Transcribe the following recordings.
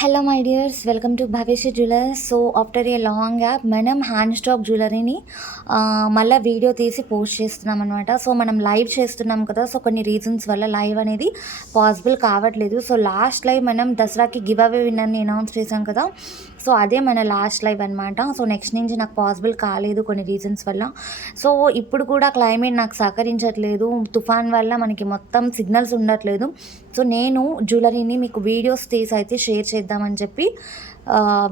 Hello my dears, welcome to Bhavishya jewellers. So after a long gap మనం hand stock జ్యువెలరీని మళ్ళీ video తీసి post చేస్తున్నాం అనమాట. సో మనం లైవ్ చేస్తున్నాం కదా, సో కొన్ని రీజన్స్ వల్ల లైవ్ అనేది పాసిబుల్ కావట్లేదు. సో లాస్ట్ లైవ్ మనం దసరాకి గివ్ అవే విన్నర్ని అనౌన్స్ చేసాం కదా, సో అదే మన లాస్ట్ లైవ్ అనమాట. సో నెక్స్ట్ నుంచి నాకు పాసిబుల్ కాలేదు కొన్ని రీజన్స్ వల్ల. సో ఇప్పుడు కూడా క్లైమేట్ నాకు సహకరించట్లేదు, తుఫాన్ వల్ల మనకి మొత్తం సిగ్నల్స్ ఉండట్లేదు. సో నేను జ్యువెలరీని మీకు వీడియోస్ తీసి అయితే షేర్ చేద్దామని చెప్పి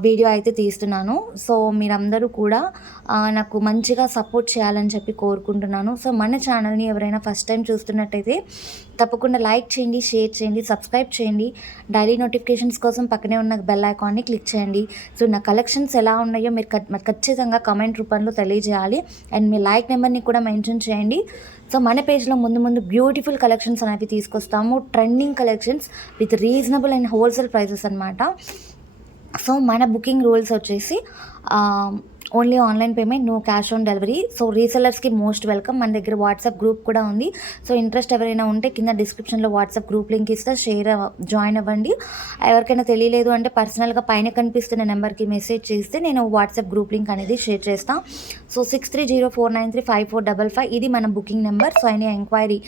వీడియో అయితే తీస్తున్నాను. సో మీరందరూ కూడా నాకు మంచిగా సపోర్ట్ చేయాలని చెప్పి కోరుకుంటున్నాను. సో మన ఛానల్ని ఎవరైనా ఫస్ట్ టైం చూస్తున్నట్టయితే తప్పకుండా లైక్ చేయండి, షేర్ చేయండి, సబ్స్క్రైబ్ చేయండి. డైలీ నోటిఫికేషన్స్ కోసం పక్కనే ఉన్న బెల్ ఐకాన్ని క్లిక్ చేయండి. సో నా కలెక్షన్స్ ఎలా ఉన్నాయో మీరు ఖచ్చితంగా కమెంట్ రూపంలో తెలియజేయాలి. అండ్ మీ లైక్ నెంబర్ని కూడా మెన్షన్ చేయండి. సో మన పేజ్లో ముందు బ్యూటిఫుల్ కలెక్షన్స్ అనేవి తీసుకొస్తాము, trending collections with reasonable and wholesale prices అనమాట. సో మన బుకింగ్ రూల్స్ వచ్చేసి only online payment, no cash on delivery. So రీసెలర్స్కి మోస్ట్ వెల్కమ్. మన దగ్గర వాట్సాప్ గ్రూప్ కూడా ఉంది. సో ఇంట్రెస్ట్ ఎవరైనా ఉంటే కింద డిస్క్రిప్షన్లో వాట్సాప్ గ్రూప్ లింక్ ఇస్తే జాయిన్ అవ్వండి. ఎవరికైనా తెలియలేదు అంటే పర్సనల్గా పైన కనిపిస్తున్న నెంబర్కి మెసేజ్ చేస్తే నేను వాట్సాప్ గ్రూప్ లింక్ అనేది షేర్ చేస్తాను. సో 6304935455 ఇది మన బుకింగ్ నెంబర్. సో అయినా ఎంక్వైరీ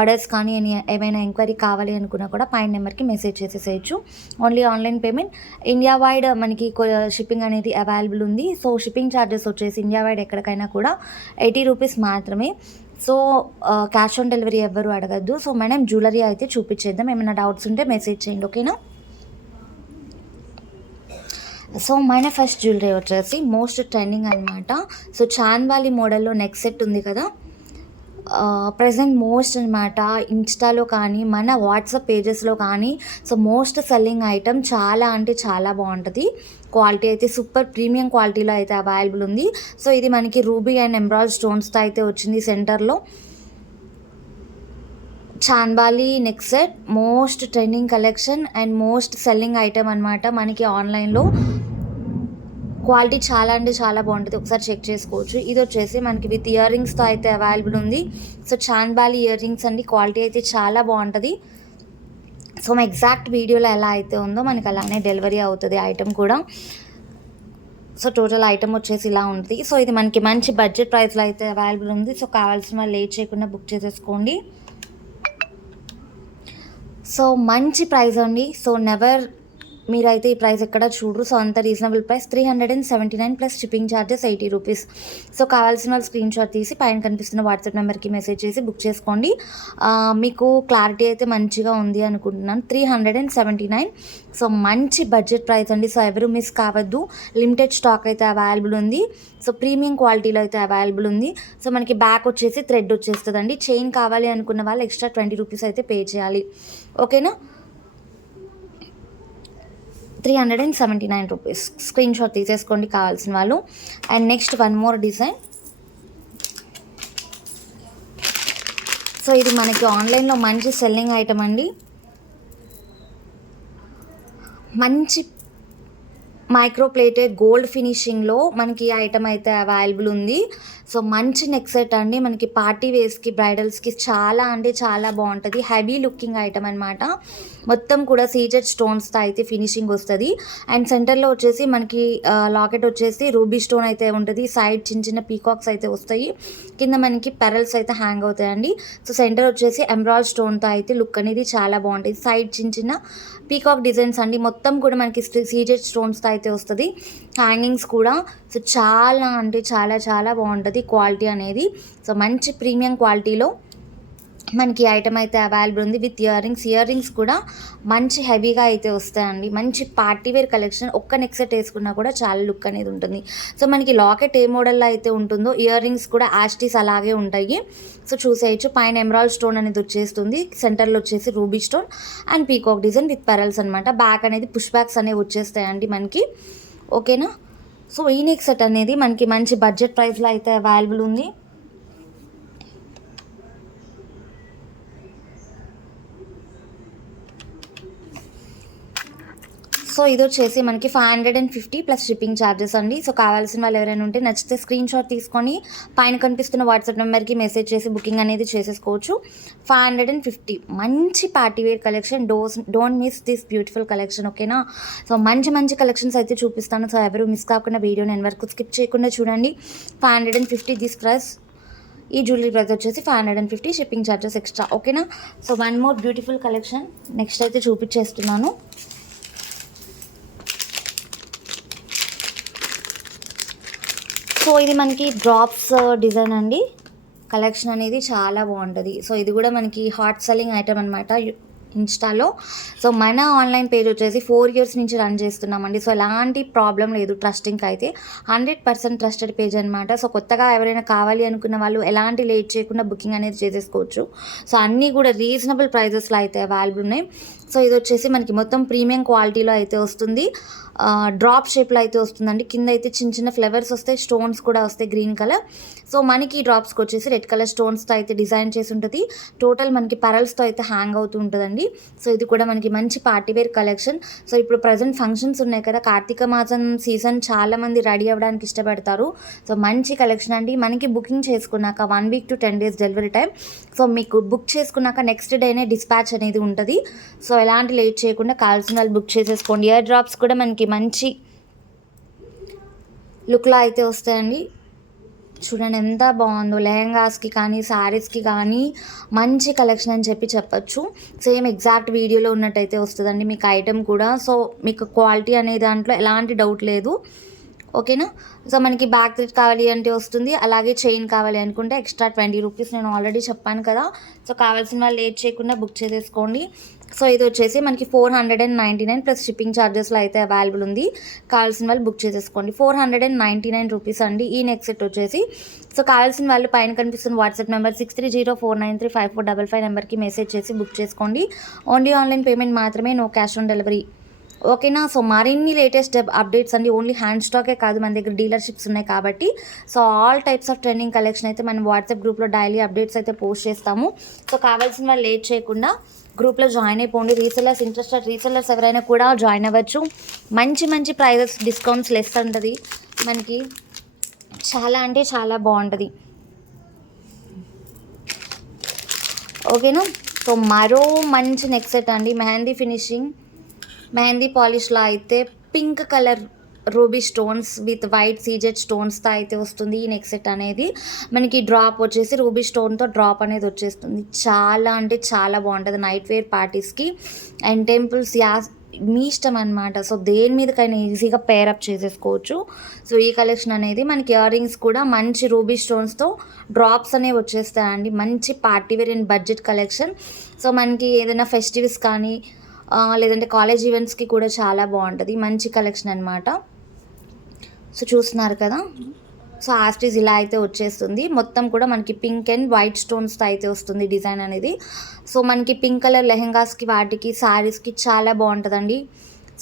ఆర్డర్స్ కానీ ఏమైనా ఎంక్వైరీ కావాలి అనుకున్నా కూడా పైన నెంబర్కి మెసేజ్ చేసేసేయచ్చు. Only online payment. India wide మనకి షిప్పింగ్ అనేది అవైలబుల్ ఉంది. సో షిప్పింగ్ ఛార్జెస్ వచ్చేసి ఇండియా వైడ్ ఎక్కడికైనా కూడా 80 రూపీస్ మాత్రమే. సో క్యాష్ ఆన్ డెలివరీ ఎవ్వరు అడగద్దు. సో మనం జ్యువెలరీ అయితే చూపించేద్దాం. ఏమైనా డౌట్స్ ఉంటే మెసేజ్ చేయండి, ఓకేనా. సో మన ఫస్ట్ జ్యువెలరీ వచ్చేసి మోస్ట్ ట్రెండింగ్ అనమాట. సో చాంద్వాలి మోడల్లో నెక్ సెట్ ఉంది కదా, ప్రజెంట్ మోస్ట్ అనమాట. ఇన్స్టాలో కానీ మన వాట్సాప్ పేజెస్లో కానీ సో మోస్ట్ సెల్లింగ్ ఐటమ్. చాలా అంటే చాలా బాగుంటుంది. క్వాలిటీ అయితే సూపర్ ప్రీమియం క్వాలిటీలో అయితే అవైలబుల్ ఉంది. సో ఇది మనకి రూబీ అండ్ ఎంబ్రాయిడ్ స్టోన్స్తో అయితే వచ్చింది. సెంటర్లో chandbali neck set most trending collection and most selling item అనమాట మనకి ఆన్లైన్లో. క్వాలిటీ చాలా అంటే చాలా బాగుంటుంది, ఒకసారి చెక్ చేసుకోవచ్చు. ఇది వచ్చేసి మనకి విత్ ఇయర్ రింగ్స్తో అయితే అవైలబుల్ ఉంది. సో చాంద్బాలి ఇయర్ రింగ్స్ అండి, క్వాలిటీ అయితే చాలా బాగుంటుంది. సో మా ఎగ్జాక్ట్ వీడియోలో ఎలా అయితే ఉందో మనకి అలానే డెలివరీ అవుతుంది ఐటమ్ కూడా. సో టోటల్ ఐటమ్ వచ్చేసి ఇలా ఉంటుంది. సో ఇది మనకి మంచి బడ్జెట్ ప్రైస్లో అయితే అవైలబుల్ ఉంది. సో కావాల్సిన వాళ్ళు లేట్ చేయకుండా బుక్ చేసేసుకోండి. సో మంచి ప్రైస్ అండి. సో నెవర్ మీరైతే ఈ ప్రైస్ ఎక్కడ చూడరు. సో అంత reasonable price 379 plus shipping charges 80 rupees. So కావాల్సిన వాళ్ళు స్క్రీన్ షాట్ తీసి పైన కనిపిస్తున్న వాట్సాప్ నెంబర్కి మెసేజ్ చేసి బుక్ చేసుకోండి. మీకు క్లారిటీ అయితే మంచిగా ఉంది అనుకుంటున్నాను. 379. సో మంచి బడ్జెట్ ప్రైస్ అండి. సో ఎవరు మిస్ కావద్దు. లిమిటెడ్ స్టాక్ అయితే అవైలబుల్ ఉంది. సో ప్రీమియం క్వాలిటీలో అయితే అవైలబుల్ ఉంది. సో మనకి బ్యాక్ వచ్చేసి థ్రెడ్ వచ్చేస్తుందండి. చైన్ కావాలి అనుకున్న వాళ్ళు ఎక్స్ట్రా 20 రూపీస్ అయితే పే చేయాలి, ఓకేనా. 379 రూపీస్. స్క్రీన్ షాట్ తీసేసుకోండి కావాల్సిన వాళ్ళు. And next one more design. So ఇది మనకి ఆన్లైన్లో మంచి సెల్లింగ్ ఐటమ్ అండి. మంచి మైక్రో ప్లేటెడ్ గోల్డ్ ఫినిషింగ్లో మనకి ఈ ఐటమ్ అయితే అవైలబుల్ ఉంది. సో మంచి నెక్ సెట్ అండి, మనకి పార్టీ వేర్స్కి బ్రైడల్స్కి చాలా అంటే చాలా బాగుంటుంది. హెవీ లుకింగ్ ఐటమ్ అనమాట. మొత్తం కూడా సీజెడ్ స్టోన్స్తో అయితే ఫినిషింగ్ వస్తుంది. అండ్ సెంటర్లో వచ్చేసి మనకి లాకెట్ వచ్చేసి రూబీ స్టోన్ అయితే ఉంటుంది. సైడ్ చిన్న చిన్న పీకాక్స్ అయితే వస్తాయి. కింద మనకి పెరల్స్ అయితే హ్యాంగ్ అవుతాయండి. సో సెంటర్ వచ్చేసి ఎంబ్రాయిడ్ స్టోన్తో అయితే లుక్ అనేది చాలా బాగుంటుంది. సైడ్ చిన్న చిన్న పీకాక్ డిజైన్స్ అండి. మొత్తం కూడా మనకి సీజెడ్ స్టోన్స్తో అయితే వస్తుంది. హ్యాంగింగ్స్ కూడా సో చాలా అంటే చాలా చాలా బాగుంటుంది క్వాలిటీ అనేది. సో మంచి ప్రీమియం క్వాలిటీలో మనకి ఐటమ్ అయితే అవైలబుల్ ఉంది with ear rings. Ear rings కూడా మంచి హెవీగా అయితే వస్తాయండి. మంచి పార్టీవేర్ కలెక్షన్. ఒక్క నెక్ సెట్ వేసుకున్నా కూడా చాలా లుక్ అనేది ఉంటుంది. సో మనకి లాకెట్ ఏ మోడల్లో అయితే ఉంటుందో ఇయర్ రింగ్స్ కూడా యాస్టీస్ అలాగే ఉంటాయి. సో చూసేయచ్చు. పైన ఎమరాల్డ్ స్టోన్ అనేది వచ్చేస్తుంది. సెంటర్లో వచ్చేసి ruby stone and peacock design with pearls అనమాట. బ్యాక్ అనేది పుష్ బ్యాక్స్ అనేవి వచ్చేస్తాయండి మనకి, ఓకేనా. సో ఈ నెక్ సెట్ అనేది మనకి మంచి బడ్జెట్ ప్రైస్లో అయితే అవైలబుల్ ఉంది. సో ఇది వచ్చేసి మనకి 550 ప్లస్ షిప్పింగ్ ఛార్జెస్ అండి. సో కావాల్సిన వాళ్ళు ఎవరైనా ఉంటే నచ్చితే స్క్రీన్ షాట్ తీసుకొని పైన కనిపిస్తున్న వాట్సాప్ నెంబర్కి మెసేజ్ చేసి బుకింగ్ అనేది చేసేసుకోవచ్చు. 550 మంచి partywear collection. Don't miss this beautiful collection, ఓకేనా. సో మంచి మంచి కలెక్షన్స్ అయితే చూపిస్తాను. సో ఎవరు మిస్ కాకుండా వీడియోని ఎండ్ వరకు స్కిప్ చేయకుండా చూడండి. 550 దిస్ ప్రైస్. ఈ జ్యువెలరీ ప్రైస్ వచ్చేసి 550, షిప్పింగ్ ఛార్జెస్ ఎక్స్ట్రా, ఓకేనా. So one more beautiful collection next అయితే చూపించేస్తున్నాను. సో ఇది మనకి డ్రాప్స్ డిజైన్ అండి. కలెక్షన్ అనేది చాలా బాగుంటుంది. సో ఇది కూడా మనకి హాట్ సెల్లింగ్ ఐటమ్ అనమాట ఇన్స్టాలో. సో మన ఆన్లైన్ పేజ్ వచ్చేసి 4 years నుంచి రన్ చేస్తున్నామండి. సో ఎలాంటి ప్రాబ్లం లేదు. ట్రస్టింగ్కి అయితే 100% ట్రస్టెడ్ పేజ్ అనమాట. సో కొత్తగా ఎవరైనా కావాలి అనుకున్న వాళ్ళు ఎలాంటి లేట్ చేయకుండా బుకింగ్ అనేది చేసేసుకోవచ్చు. సో అన్నీ కూడా రీజనబుల్ ప్రైజెస్లో అయితే అవైలబుల్ ఉన్నాయి. సో ఇది వచ్చేసి మనకి మొత్తం ప్రీమియం క్వాలిటీలో అయితే వస్తుంది. డ్రాప్ షేప్లో అయితే వస్తుందండి. కింద అయితే చిన్న చిన్న ఫ్లవర్స్ వస్తాయి, స్టోన్స్ కూడా వస్తాయి గ్రీన్ కలర్. సో మనకి డ్రాప్స్కి వచ్చేసి రెడ్ కలర్ స్టోన్స్తో అయితే డిజైన్ చేసి ఉంటుంది. టోటల్ మనకి పరల్స్తో అయితే హ్యాంగ్ అవుతూ ఉంటుందండి. సో ఇది కూడా మనకి మంచి పార్టీవేర్ కలెక్షన్. సో ఇప్పుడు ప్రజెంట్ ఫంక్షన్స్ ఉన్నాయి కదా, కార్తీక మాసం సీజన్, చాలామంది రెడీ అవ్వడానికి ఇష్టపడతారు. సో మంచి కలెక్షన్ అండి. మనకి బుకింగ్ చేసుకున్నాక 1 week to 10 days delivery time. So మీకు బుక్ చేసుకున్నాక నెక్స్ట్ డేనే డిస్పాచ్ అనేది ఉంటుంది. సో ఎలాంటి లేట్ చేయకుండా కావాల్సిన వాళ్ళు బుక్ చేసేసుకోండి. ఇయర్ డ్రాప్స్ కూడా మనకి మంచి లుక్లో అయితే వస్తాయండి. చూడండి ఎంత బాగుందో. లెహంగాస్కి కానీ శారీస్కి కానీ మంచి కలెక్షన్ అని చెప్పచ్చు. సేమ్ ఎగ్జాక్ట్ వీడియోలో ఉన్నట్టయితే వస్తుందండి మీకు ఐటెం కూడా. సో మీకు క్వాలిటీ అనే దాంట్లో ఎలాంటి డౌట్ లేదు, ఓకేనా. సో మనకి బ్యాక్ థ్రెడ్ కావాలి అంటే వస్తుంది. అలాగే చైన్ కావాలి అనుకుంటే ఎక్స్ట్రా 20 రూపీస్ నేను ఆల్రెడీ చెప్పాను కదా. సో కావాల్సిన వాళ్ళు లేట్ చేయకుండా బుక్ చేసేసుకోండి. సో ఇది వచ్చేసి మనకి 499 ప్లస్ షిప్పింగ్ ఛార్జెస్లో అయితే అవైలబుల్ ఉంది. కావాల్సిన వాళ్ళు బుక్ చేసేసుకోండి. 499 రూపీస్ అండి ఈ నెక్ సెట్ వచ్చేసి. సో కావాల్సిన వాళ్ళు పైన కనిపిస్తున్న వాట్సాప్ నెంబర్ 6304935455 నెంబర్కి మెసేజ్ చేసి బుక్ చేసుకోండి. ఓన్లీ ఆన్లైన్ పేమెంట్ మాత్రమే, నో క్యాష్ ఆన్ డెలివరీ, ఓకేనా. సో మరిన్ని లేటెస్ట్ అప్డేట్స్ అండి. ఓన్లీ హ్యాండ్ స్టాకే కాదు, మన దగ్గర డీలర్షిప్స్ ఉన్నాయి కాబట్టి. So all types of trending collection అయితే మనం వాట్సాప్ గ్రూప్లో డైలీ అప్డేట్స్ అయితే పోస్ట్ చేస్తాము. సో కావాల్సిన వాళ్ళు లేట్ చేయకుండా గ్రూప్లో జాయిన్ అయిపోండి. రీసెల్లర్స్, ఇంట్రెస్టెడ్ రీసెల్లర్స్ ఎవరైనా కూడా జాయిన్ అవ్వచ్చు. మంచి మంచి ప్రైజెస్, డిస్కౌంట్స్ లెస్ ఉంటుంది మనకి. చాలా అంటే చాలా బాగుంటుంది, ఓకేనా. సో మరో మంచి నెక్ సెట్ అండి. మెహందీ ఫినిషింగ్, మెహందీ పాలిష్లో అయితే pink colour ruby stones with white CZ స్టోన్స్తో అయితే వస్తుంది ఈ నెక్ సెట్ అనేది. మనకి డ్రాప్ వచ్చేసి రూబీ స్టోన్తో డ్రాప్ అనేది వచ్చేస్తుంది. చాలా అంటే చాలా బాగుంటుంది నైట్ వేర్ పార్టీస్కి అండ్ టెంపుల్స్, మీ ఇష్టం అనమాట. సో దేని మీదకైనా ఈజీగా పేరప్ చేసేసుకోవచ్చు. సో ఈ కలెక్షన్ అనేది మనకి ఇయర్ రింగ్స్ కూడా మంచి రూబీ స్టోన్స్తో డ్రాప్స్ అనేవి వచ్చేస్తాయండి. మంచి partywear and budget collection. So మనకి ఏదైనా ఫెస్టివల్స్ కానీ లేదంటే కాలేజ్ ఈవెంట్స్కి కూడా చాలా బాగుంటుంది. మంచి కలెక్షన్ అనమాట. సో చూస్తున్నారు కదా. సో ఆస్టీస్ ఇలా అయితే వచ్చేస్తుంది. మొత్తం కూడా మనకి పింక్ అండ్ వైట్ స్టోన్స్తో అయితే వస్తుంది డిజైన్ అనేది. సో మనకి పింక్ కలర్ లెహెంగాస్కి, వాటికి, శారీస్కి చాలా బాగుంటుందండి.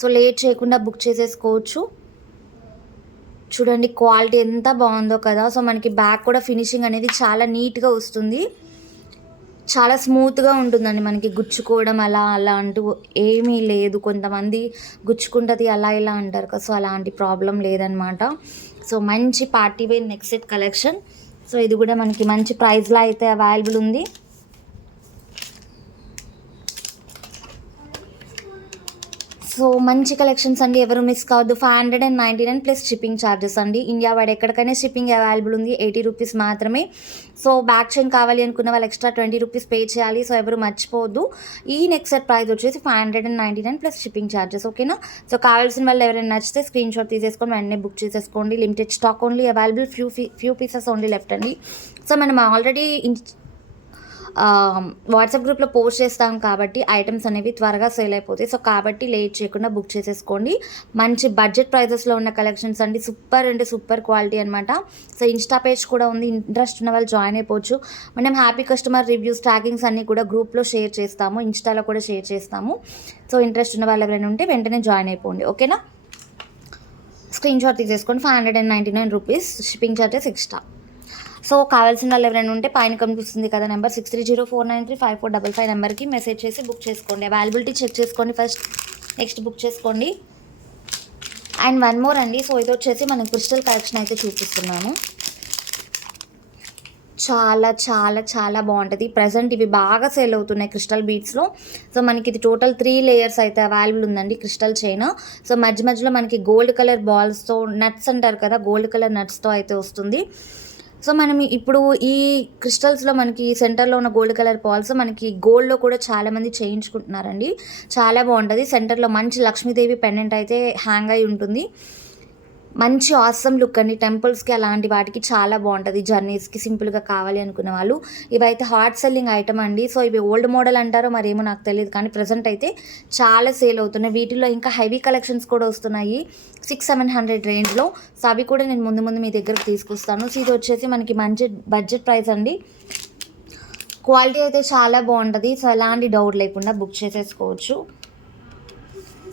సో లేట్ చేయకుండా బుక్ చేసేసుకోవచ్చు. చూడండి క్వాలిటీ ఎంత బాగుందో కదా. సో మనకి బ్యాక్ కూడా ఫినిషింగ్ అనేది చాలా నీట్గా వస్తుంది. చాలా స్మూత్గా ఉంటుందండి. మనకి గుచ్చుకోవడం అలా అంటూ ఏమీ లేదు. కొంతమంది గుచ్చుకుంటుంది అలా ఇలా అంటారు కదా. సో అలాంటి ప్రాబ్లం లేదనమాట. సో మంచి partywear neck set collection. So ఇది కూడా మనకి మంచి ప్రైస్లో అయితే అవైలబుల్ ఉంది. సో మంచి కలెక్షన్స్ అండి, ఎవరు మిస్ కావద్దు. 599 ప్లస్ షిప్పింగ్ ఛార్జెస్ అండి. ఇండియా వైడ్ ఎక్కడికైనా షిప్పింగ్ అవైలబుల్ ఉంది. 80 రూపీస్ మాత్రమే. సో బ్యాక్ చైన్ కావాలి అనుకున్న వాళ్ళు ఎక్స్ట్రా 20 రూపీస్ పే చేయాలి. సో ఎవరు మర్చిపోవద్దు. ఈ నెక్ సెట్ ప్రైస్ వచ్చేసి 599 ప్లస్ షిప్పింగ్ ఛార్జెస్, ఓకేనా. సో కావాల్సిన వాళ్ళు ఎవరైనా నచ్చితే స్క్రీన్ షాట్ తీసేసుకొని వెంటనే బుక్ చేసేసుకోండి. Limited stock only available, few pieces only left అండి. సో మనం ఆల్రెడీ వాట్సాప్ గ్రూప్లో పోస్ట్ చేస్తాం కాబట్టి ఐటమ్స్ అనేవి త్వరగా సేల్ అయిపోతాయి. సో కాబట్టి లేట్ చేయకుండా బుక్ చేసేసుకోండి. మంచి బడ్జెట్ ప్రైజెస్లో ఉన్న కలెక్షన్స్ అండి. సూపర్ అంటే సూపర్ క్వాలిటీ అనమాట. సో ఇన్స్టా పేజ్ కూడా ఉంది, ఇంట్రెస్ట్ ఉన్న వాళ్ళు జాయిన్ అయిపోవచ్చు. మనం హ్యాపీ కస్టమర్ రివ్యూస్, ట్యాగింగ్స్ అన్నీ కూడా గ్రూప్లో షేర్ చేస్తాము, ఇన్స్టాలో కూడా షేర్ చేస్తాము. సో ఇంట్రెస్ట్ ఉన్న వాళ్ళు ఎవరైనా ఉంటే వెంటనే జాయిన్ అయిపోండి, ఓకేనా. స్క్రీన్ షాట్ తీసేసుకోండి. 599 rupees, shipping charges extra. So కావాల్సిన వాళ్ళు ఎవరైనా ఉంటే పైన కనిపిస్తుంది కదా నెంబర్ 6304935455 నెంబర్కి మెసేజ్ చేసి బుక్ చేసుకోండి. అవైలబిలిటీ చెక్ చేసుకోండి ఫస్ట్, నెక్స్ట్ బుక్ చేసుకోండి. అండ్ వన్ మోర్ అండి. సో ఇది వచ్చేసి మనం క్రిస్టల్ కలెక్షన్ అయితే చూపిస్తున్నాను. చాలా చాలా చాలా బాగుంటుంది. ప్రజెంట్ ఇవి బాగా సేల్ అవుతున్నాయి క్రిస్టల్ బీడ్స్లో. సో మనకి ఇది టోటల్ 3 లేయర్స్ అయితే అవైలబుల్ ఉందండి క్రిస్టల్ చైన్. సో మధ్య మధ్యలో మనకి గోల్డ్ కలర్ బాల్స్తో, నట్స్ అంటారు కదా, గోల్డ్ కలర్ నట్స్తో అయితే వస్తుంది. సో మనం ఇప్పుడు ఈ క్రిస్టల్స్లో మనకి సెంటర్లో ఉన్న గోల్డ్ కలర్ బాల్స్ మనకి గోల్డ్లో కూడా చాలామంది చేయించుకుంటున్నారండి. చాలా బాగుంటుంది. సెంటర్లో మంచి లక్ష్మీదేవి పెండెంట్ అయితే హ్యాంగ్ అయి ఉంటుంది. మంచి ఆసమ్ లుక్ అండి. టెంపుల్స్కి అలాంటి వాటికి చాలా బాగుంటుంది. జర్నీస్కి సింపుల్గా కావాలి అనుకునే వాళ్ళు ఇవైతే హాట్ సెల్లింగ్ ఐటమ్ అండి. సో ఇవి ఓల్డ్ మోడల్ అంటారో మరేమో నాకు తెలియదు, కానీ ప్రజెంట్ అయితే చాలా సేల్ అవుతున్నాయి. వీటిలో ఇంకా హెవీ కలెక్షన్స్ కూడా వస్తున్నాయి 600-700 రేంజ్లో. సో అవి కూడా నేను ముందు మీ దగ్గరకు తీసుకొస్తాను. సో ఇది వచ్చేసి మనకి మంచి బడ్జెట్ ప్రైస్ అండి. క్వాలిటీ అయితే చాలా బాగుంటుంది. సో ఎలాంటి డౌట్ లేకుండా బుక్ చేసేసుకోవచ్చు.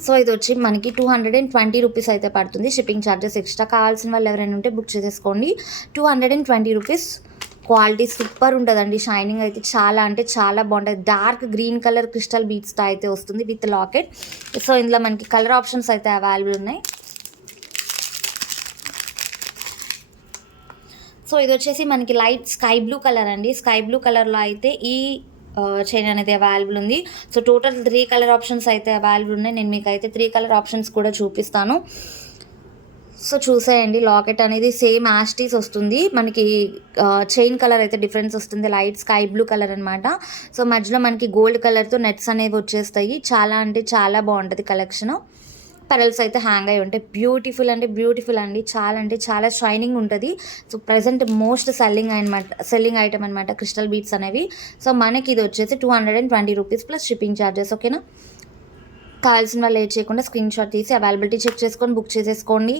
సో ఇది వచ్చి మనకి 220 రూపీస్ అయితే పడుతుంది. Shipping charges extra. కావాల్సిన వాళ్ళు ఎవరైనా ఉంటే బుక్ చేసేసుకోండి. 220 రూపీస్. క్వాలిటీ సూపర్ ఉంటుందండి. షైనింగ్ అయితే చాలా అంటే చాలా బాగుంటుంది. డార్క్ గ్రీన్ కలర్ క్రిస్టల్ బీడ్స్తో అయితే వస్తుంది విత్ లాకెట్. సో ఇందులో మనకి కలర్ ఆప్షన్స్ అయితే అవైలబుల్ ఉన్నాయి. సో ఇది వచ్చేసి మనకి లైట్ స్కై బ్లూ కలర్ అండి. స్కై బ్లూ కలర్లో అయితే ఈ చైన్ అనేది అవైలబుల్ ఉంది. సో టోటల్ 3 కలర్ ఆప్షన్స్ అయితే అవైలబుల్ ఉన్నాయి. నేను మీకు అయితే 3 కలర్ ఆప్షన్స్ కూడా చూపిస్తాను. సో చూసేయండి. లాకెట్ అనేది సేమ్ యాస్టీస్ వస్తుంది. మనకి చైన్ కలర్ అయితే డిఫరెన్స్ వస్తుంది. లైట్ స్కై బ్లూ కలర్ అనమాట. సో మధ్యలో మనకి గోల్డ్ కలర్తో నెట్స్ అనేవి వచ్చేస్తాయి. చాలా అంటే చాలా బాగుంటుంది కలెక్షన్. పెరల్స్ అయితే హ్యాంగ్ అయి ఉంటాయి. బ్యూటిఫుల్ అంటే బ్యూటిఫుల్ అండి. చాలా అంటే చాలా షైనింగ్ ఉంటుంది. So present most selling item అనమాట క్రిస్టల్ బీడ్స్ అనేవి. సో మనకి ఇది వచ్చేసి 220 రూపీస్ ప్లస్ షిప్పింగ్ ఛార్జెస్. ఓకేనా? కావాల్సిన వాళ్ళు లేట్ చేయకుండా స్క్రీన్ షాట్ తీసి అవైలబిలిటీ చెక్ చేసుకొని బుక్ చేసేసుకోండి.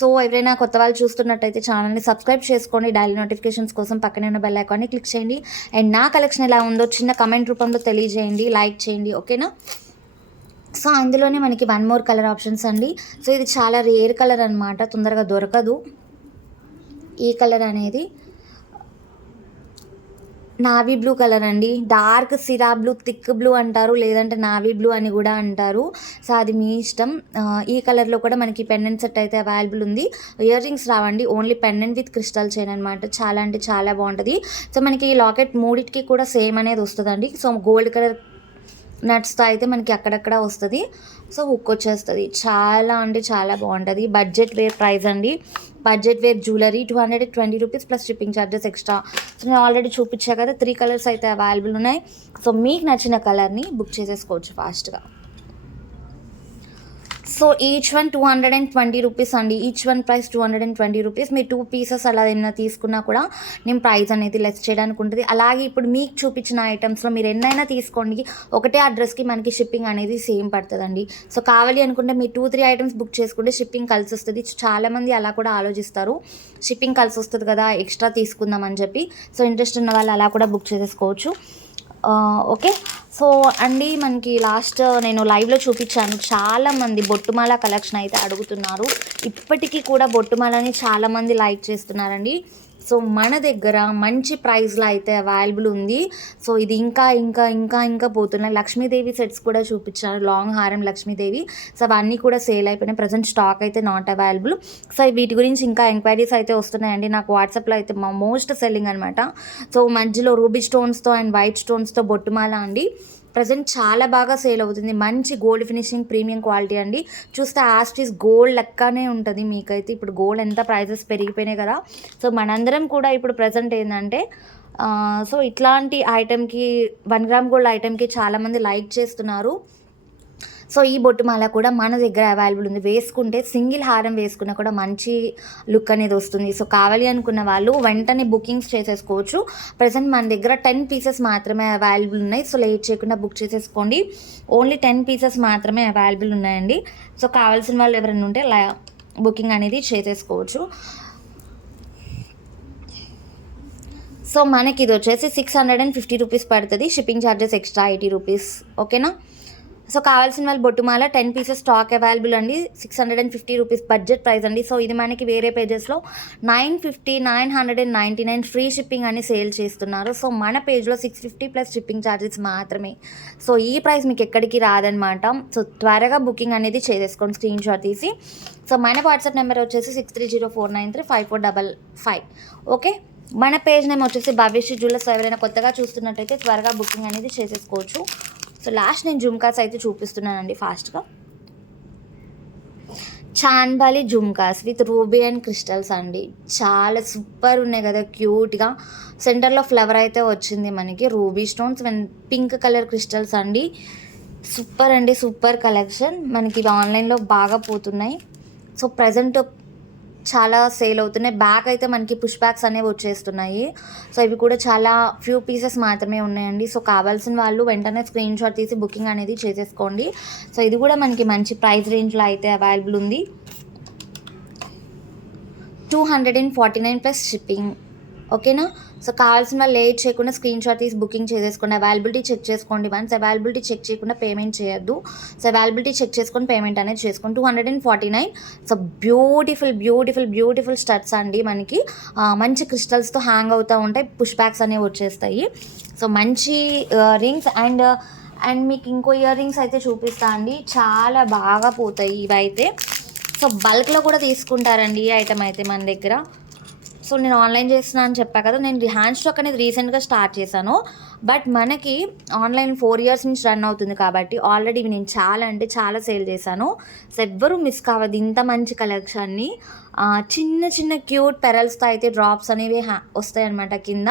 సో ఎవరైనా కొత్త వాళ్ళు చూస్తున్నట్టయితే ఛానల్ని సబ్స్క్రైబ్ చేసుకోండి. డైలీ నోటిఫికేషన్స్ కోసం పక్కనే ఉన్న బెల్ ఐకాన్ని క్లిక్ చేయండి. అండ్ నా కలెక్షన్ ఎలా ఉందో చిన్న కమెంట్ రూపంలో తెలియజేయండి, లైక్ చేయండి. ఓకేనా? సో అందులోనే మనకి వన్ మోర్ కలర్ ఆప్షన్స్ అండి. సో ఇది చాలా రేర్ కలర్ అనమాట, తొందరగా దొరకదు ఈ కలర్ అనేది. నావీ బ్లూ కలర్ అండి. డార్క్ సిరా బ్లూ, థిక్ బ్లూ అంటారు, లేదంటే నావీ బ్లూ అని కూడా అంటారు. సో అది మీ ఇష్టం. ఈ కలర్లో కూడా మనకి పెండెంట్ సెట్ అయితే అవైలబుల్ ఉంది. ఇయర్ రింగ్స్ రావండి, only pendant with crystal chain అనమాట. చాలా అంటే చాలా బాగుంటుంది. సో మనకి ఈ లాకెట్ మూడిటికి కూడా సేమ్ అనేది వస్తుందండి. సో గోల్డ్ కలర్ నట్స్తో అయితే మనకి అక్కడక్కడ వస్తుంది. సో హుక్ వచ్చేస్తుంది. చాలా అంటే చాలా బాగుంటుంది. బడ్జెట్ వేర్ ప్రైస్ అండి. Budget wear jewellery 220 rupees plus shipping charges extra. So నేను ఆల్రెడీ చూపించా కదా, 3 కలర్స్ అయితే అవైలబుల్ ఉన్నాయి. సో మీకు నచ్చిన కలర్ని బుక్ చేసేసుకోవచ్చు ఫాస్ట్గా. సో ఈచ్ వన్ 220 రూపీస్ అండి. Each one price 220 rupees. మీరు 2 పీసెస్ అలా ఏమైనా తీసుకున్నా కూడా నేను ప్రైస్ అనేది లెస్ చేయడానికి ఉంటుంది. అలాగే ఇప్పుడు మీకు చూపించిన ఐటమ్స్లో మీరు ఎన్నైనా తీసుకోండి, ఒకటే అడ్రస్కి మనకి షిప్పింగ్ అనేది సేమ్ పడుతుందండి. సో కావాలి అనుకుంటే మీరు 2-3 ఐటమ్స్ బుక్ చేసుకుంటే షిప్పింగ్ కలిసి వస్తుంది. చాలామంది అలా కూడా ఆలోచిస్తారు, షిప్పింగ్ కలిసి వస్తుంది కదా ఎక్స్ట్రా తీసుకుందామని చెప్పి. సో ఇంట్రెస్ట్ ఉన్న వాళ్ళు అలా కూడా బుక్ చేసేసుకోవచ్చు. ఓకే. సో అండి మనకి లాస్ట్ నేను లైవ్లో చూపించాను, చాలామంది బొట్టుమాల కలెక్షన్ అయితే అడుగుతున్నారు. ఇప్పటికీ కూడా బొట్టుమాలని చాలామంది లైక్ చేస్తున్నారండి. సో మన దగ్గర మంచి ప్రైస్లో అయితే అవైలబుల్ ఉంది. సో ఇది ఇంకా ఇంకా ఇంకా ఇంకా పోతున్నాయి. లక్ష్మీదేవి సెట్స్ కూడా చూపించారు, లాంగ్ హారం లక్ష్మీదేవి. సో అవన్నీ కూడా సేల్ అయిపోయినాయి. ప్రజెంట్ స్టాక్ అయితే నాట్ అవైలబుల్. సో వీటి గురించి ఇంకా ఎంక్వైరీస్ అయితే వస్తున్నాయండి. నాకు వాట్సాప్లో అయితే మా మోస్ట్ సెల్లింగ్ అనమాట. సో మధ్యలో రూబీ స్టోన్స్తో అండ్ వైట్ స్టోన్స్తో బొట్టుమాల అండి ప్రజెంట్ చాలా బాగా సేల్ అవుతుంది. మంచి గోల్డ్ ఫినిషింగ్ ప్రీమియం క్వాలిటీ అండి. చూస్తే యాస్టీస్ గోల్డ్ లెక్కనే ఉంటుంది మీకైతే. ఇప్పుడు గోల్డ్ ఎంత ప్రైజెస్ పెరిగిపోయినాయి కదా. సో మనందరం కూడా ఇప్పుడు ప్రజెంట్ ఏంటంటే సో ఇట్లాంటి ఐటెంకి 1 గ్రామ్ గోల్డ్ ఐటెంకి చాలామంది లైక్ చేస్తున్నారు. సో ఈ బొట్టుమాల కూడా మన దగ్గర అవైలబుల్ ఉంది. వేసుకుంటే సింగిల్ హారం వేసుకున్నా కూడా మంచి లుక్ అనేది వస్తుంది. సో కావాలి అనుకున్న వాళ్ళు వెంటనే బుకింగ్స్ చేసేసుకోవచ్చు. ప్రజెంట్ మన దగ్గర 10 పీసెస్ మాత్రమే అవైలబుల్ ఉన్నాయి. సో లేట్ చేయకుండా బుక్ చేసేసుకోండి. ఓన్లీ 10 పీసెస్ మాత్రమే అవైలబుల్ ఉన్నాయండి. సో కావాల్సిన వాళ్ళు ఎవరైనా ఉంటే బుకింగ్ అనేది చేసేసుకోవచ్చు. సో మనకి ఇది వచ్చేసి 650 రూపీస్ పడుతుంది. Shipping charges extra 80 rupees. ఓకేనా? సో కావాల్సిన వాళ్ళు బొట్టుమాల 10 పీసెస్ స్టాక్ అవైలబుల్ అండి. 650 రూపీస్ బడ్జెట్ ప్రైస్ అండి. సో ఇది మనకి వేరే పేజెస్లో 950, 999 ఫ్రీ షిప్పింగ్ అని సేల్ చేస్తున్నారు. సో మన పేజ్లో 650 ప్లస్ షిప్పింగ్ ఛార్జెస్ మాత్రమే. సో ఈ ప్రైస్ మీకు ఎక్కడికి రాదనమాట. సో త్వరగా బుకింగ్ అనేది చేసేసుకోండి స్క్రీన్ షాట్ తీసి. సో మన వాట్సాప్ నెంబర్ వచ్చేసి 6304935455. ఓకే, మన పేజ్ నేమ్ వచ్చేసి భవ్యశ్రీ జ్యువెలర్స్. ఎవరైనా కొత్తగా చూస్తున్నట్టయితే త్వరగా బుకింగ్ అనేది చేసేసుకోవచ్చు. సో లాస్ట్ నేను జుమ్కాస్ అయితే చూపిస్తున్నానండి ఫాస్ట్గా. Chandbali jhumkas with ruby and crystals అండి. చాలా సూపర్ ఉన్నాయి కదా, క్యూట్గా. సెంటర్లో ఫ్లవర్ అయితే వచ్చింది మనకి, ruby stones and pink colour crystals అండి. సూపర్ అండి, సూపర్ కలెక్షన్. మనకి ఇవి ఆన్లైన్లో బాగా పోతున్నాయి. సో ప్రజెంట్ చాలా సేల్ అవుతున్నాయి. బ్యాక్ అయితే మనకి పుష్ బ్యాక్స్ అనేవి వచ్చేస్తున్నాయి. సో ఇవి కూడా చాలా ఫ్యూ పీసెస్ మాత్రమే ఉన్నాయండి. సో కావాల్సిన వాళ్ళు వెంటనే స్క్రీన్ షాట్ తీసి బుకింగ్ అనేది చేసేసుకోండి. సో ఇది కూడా మనకి మంచి ప్రైస్ రేంజ్లో అయితే అవైలబుల్ ఉంది. 249 ప్లస్ షిప్పింగ్. ఓకేనా. సో కావాల్సిన వాళ్ళు లేట్ చేయకుండా స్క్రీన్ షాట్ తీసి బుకింగ్ చేసేసుకోండి. అవైలబిలిటీ చెక్ చేసుకోండి. వన్స్ అవైలబిలిటీ చెక్ చేయకుండా పేమెంట్ చేయొద్దు. సో అవైలబిలిటీ చెక్ చేసుకొని పేమెంట్ అనేది చేసుకోండి. 249. సో బ్యూటిఫుల్ స్టడ్స్ అండి. మనకి మంచి క్రిస్టల్స్తో హ్యాంగ్ అవుతూ ఉంటాయి. పుష్ బ్యాక్స్ అనేవి వచ్చేస్తాయి. సో మంచి రింగ్స్ అండ్ మీకు ఇంకో ఇయర్ రింగ్స్ అయితే చూపిస్తా అండి. చాలా బాగా పోతాయి ఇవైతే. సో బల్క్లో కూడా తీసుకుంటారండి ఈ ఐటమ్ అయితే మన దగ్గర. సో నేను ఆన్లైన్ చేస్తున్నాను అని చెప్పా కదా, నేను హ్యాండ్ స్టాక్ అనేది రీసెంట్గా స్టార్ట్ చేశాను. బట్ మనకి ఆన్లైన్ 4 ఇయర్స్ నుంచి రన్ అవుతుంది కాబట్టి ఆల్రెడీ నేను చాలా అంటే చాలా సేల్ చేశాను. సో ఎవ్వరూ మిస్ కావద్దు ఇంత మంచి కలెక్షన్ని. చిన్న క్యూట్ పెరల్స్తో అయితే డ్రాప్స్ అనేవి వస్తాయి అన్నమాట. కింద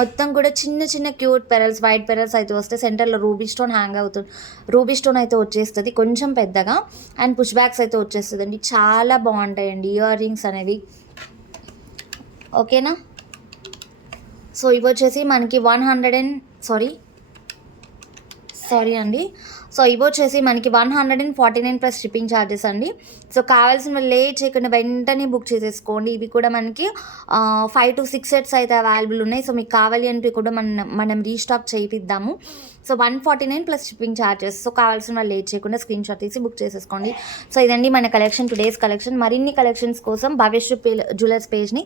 మొత్తం కూడా చిన్న క్యూట్ పెరల్స్, వైట్ పెరల్స్ అయితే వస్తాయి. సెంటర్లో రూబీ స్టోన్ హ్యాంగ్ అవుతుంది. రూబీ స్టోన్ అయితే వచ్చేస్తుంది కొంచెం పెద్దగా. అండ్ పుష్ బ్యాక్స్ అయితే వచ్చేస్తుంది అండి. చాలా బాగుంటాయండి ఇయర్ రింగ్స్ అనేవి. ఓకేనా. సో ఇవి వచ్చేసి మనకి సారీ అండి. సో ఇవి వచ్చేసి మనకి 149 ప్లస్ షిప్పింగ్ ఛార్జెస్ అండి. సో కావాల్సిన లేట్ చేయకుండా వెంటనే బుక్ చేసేసుకోండి. ఇవి కూడా మనకి 5 to 6 సెట్స్ అయితే అవైలబుల్ ఉన్నాయి. సో మీకు కావాలి అంటే కూడా మనం రీస్టాక్ చేయిద్దాము. So 149 plus shipping charges. So కావాల్సిన వాళ్ళు లేట్ చేయకుండా స్క్రీన్ షాట్ తీసి బుక్ చేసేసుకోండి. సో ఇదండి మన కలెక్షన్, టుడేస్ కలెక్షన్. మరిన్ని కలెక్షన్స్ కోసం భవ్యశ్రీ జ్యువెలర్స్ పేజ్ని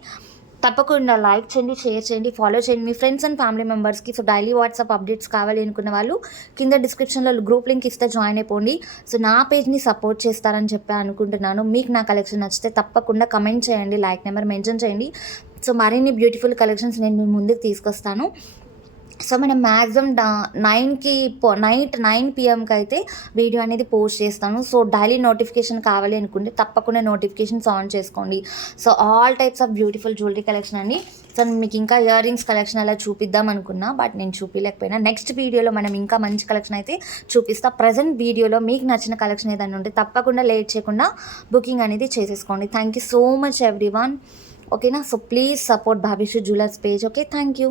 తప్పకుండా లైక్ చేయండి, షేర్ చేయండి, ఫాలో చేయండి మీ ఫ్రెండ్స్ అండ్ ఫ్యామిలీ మెంబర్స్కి. సో డైలీ వాట్సాప్ అప్డేట్స్ కావాలి అనుకున్న వాళ్ళు కింద డిస్క్రిప్షన్లో గ్రూప్ లింక్ ఇస్తే జాయిన్ అయిపోండి. సో నా పేజ్ని సపోర్ట్ చేస్తారని చెప్పి అనుకుంటున్నాను. మీకు నా కలెక్షన్ నచ్చితే తప్పకుండా కమెంట్ చేయండి, లైక్ నెంబర్ మెన్షన్ చేయండి. సో మరిన్ని బ్యూటిఫుల్ కలెక్షన్స్ నేను మీ ముందుకు తీసుకొస్తాను. సో మనం మ్యాక్సిమం నైట్ 9 PM అయితే వీడియో అనేది పోస్ట్ చేస్తాను. సో డైలీ నోటిఫికేషన్ కావాలి అనుకుంటే తప్పకుండా నోటిఫికేషన్స్ ఆన్ చేసుకోండి. So all types of beautiful jewellery collection అండి. సో మీకు ఇంకా ఇయర్ రింగ్స్ కలెక్షన్ అలా చూపిద్దాం అనుకున్నా, బట్ నేను చూపించలేకపోయినా. నెక్స్ట్ వీడియోలో మనం ఇంకా మంచి కలెక్షన్ అయితే చూపిస్తా. ప్రజెంట్ వీడియోలో మీకు నచ్చిన కలెక్షన్ ఏదైనా ఉంటే తప్పకుండా లేట్ చేయకుండా బుకింగ్ అనేది చేసేసుకోండి. Thank you so much everyone. ఓకేనా. So please support Bhavyasri jewellers page. Okay, thank you.